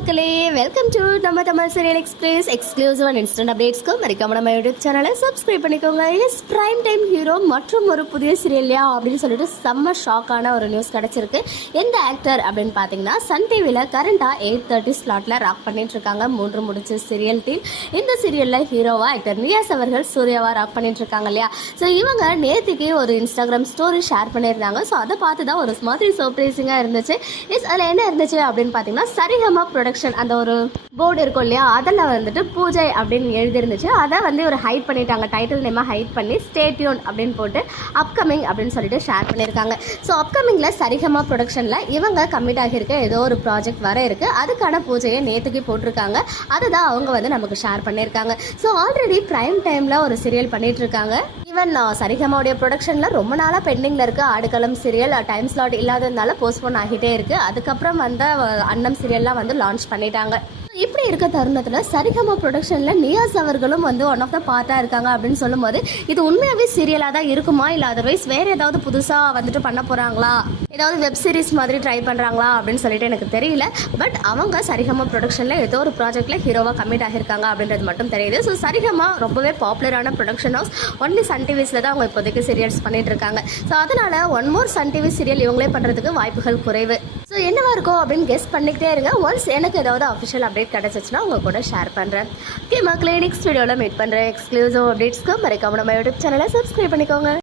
மக்களே welcome to நம்ம Tamil serial express exclusive and instant அப்டேட்ஸ்க்கு மறக்காம நம்ம யூடியூப் சேனலை சப்ஸ்கிரைப் பண்ணிக்கோங்க. எஸ் பிரைம் டைம் ஹீரோ மற்றும் ஒரு புதிய சீரியல்லையா அப்படின்னு சொல்லிட்டு செம்ம ஷாக்கான ஒரு நியூஸ் கிடச்சிருக்கு. எந்த ஆக்டர் அப்படின்னு பார்த்தீங்கன்னா சன் டிவியில் கரண்டாக எயிட் தேர்ட்டி ஸ்லாட்டில் ராக் பண்ணிட்டு இருக்காங்க. மூன்று முடிச்சு சீரியல் டீம் இந்த சீரியலில் ஹீரோவா ஆக்டர் நியாஸ் அவர்கள் சூர்யாவா ராக் பண்ணிட்டு இருக்காங்க இல்லையா? ஸோ இவங்க நேற்றுக்கு ஒரு இன்ஸ்டாகிராம் ஸ்டோரி ஷேர் பண்ணியிருந்தாங்க. ஸோ அதை பார்த்து தான் ஒரு மாதிரி சர்ப்ரைசிங்காக இருந்துச்சு. எஸ் அதில் என்ன இருந்துச்சு அப்படின்னு பார்த்தீங்கன்னா சரிகமா ப்ரொடக்ஷன் அந்த ஒரு போர்டு இருக்கும் இல்லையா அதில் வந்துட்டு பூஜை அப்படின்னு எழுதிருந்துச்சு அதை வந்து ஒரு ஹைட் பண்ணிட்டாங்க டைட்டில் நேமாக ஹைட் பண்ணி ஸ்டேட்யூன் அப்படின்னு போட்டு அப்கமிங் அப்படின்னு சொல்லிட்டு ஷேர் பண்ணியிருக்காங்க. ஸோ அப்கமிங்கில் சரிகமாக ப்ரொடக்ஷனில் இவங்க கம்மிட் ஆகியிருக்க ஏதோ ஒரு ப்ராஜெக்ட் வர இருக்கு. அதுக்கான பூஜையை நேற்றுக்கு போட்டிருக்காங்க. அதுதான் அவங்க வந்து நமக்கு ஷேர் பண்ணியிருக்காங்க. ஸோ ஆல்ரெடி ப்ரைம் டைமில் ஒரு சீரியல் பண்ணிகிட்ருக்காங்க ஈவன் சரிகமாவுடைய ப்ரொடக்ஷனில் ரொம்ப நாளாக பெண்டிங்கில் இருக்குது ஆடுகளம் சீரியல் டைம் ஸ்லாட் இல்லாததுனால போஸ்ட்போன் ஆகிட்டே இருக்குது அதுக்கப்புறம் வந்த uh, அன்னம் சீரியல்லாம் வந்து லான்ச் பண்ணிட்டாங்க. இப்படி இருக்க தருணத்தில் சரிகமா ப்ரொடக்ஷனில் நியாஸ் அவர்களும் வந்து ஒன் ஆஃப் த பார்ட்டாக இருக்காங்க அப்படின்னு சொல்லும்போது இது உண்மையாகவே சீரியலாக தான் இருக்குமா? இல்லை அதர்வைஸ் வேறு ஏதாவது புதுசாக வந்துட்டு பண்ண போகிறாங்களா ஏதாவது வெப் சீரிஸ் மாதிரி ட்ரை பண்ணுறாங்களா அப்படின்னு சொல்லிட்டு எனக்கு தெரியல. பட் அவங்க சரிகமா ப்ரொடக்ஷனில் ஏதோ ஒரு ப்ராஜெக்ட்டில் ஹீரோவாக கமிட் ஆகியிருக்காங்க அப்படின்றது மட்டும் தெரியுது. ஸோ சரிகமா ரொம்பவே பாப்புலரான ப்ரொடக்ஷன் ஹவுஸ் ஒன்லி சன் டிவிஸில் தான் அவங்க இப்போதைக்கு சீரியல்ஸ் பண்ணிட்டு இருக்காங்க. ஸோ அதனால் one more Sun TV serial இவங்களே பண்ணுறதுக்கு வாய்ப்புகள் குறைவு. ஸோ என்னவா இருக்கும் அப்படின்னு கெஸ் பண்ணிக்கிட்டே இருங்க. ஒன்ஸ் எனக்கு ஏதாவது அஃபிஷியல் அப்டேட் கிடச்சிச்சுன்னா உங்கள் கூட ஷேர் பண்ணுறேன் ஓகே மக்களே நெக்ஸ்ட் வீடியோவில் மீட் பண்ணுறேன் எக்ஸ்க்ளூசிவ் அப்டேட்ஸ்க்கு மறக்காம நம்ம யூடியூப் சேனலை சப்ஸ்கிரைப் பண்ணிக்கோங்க.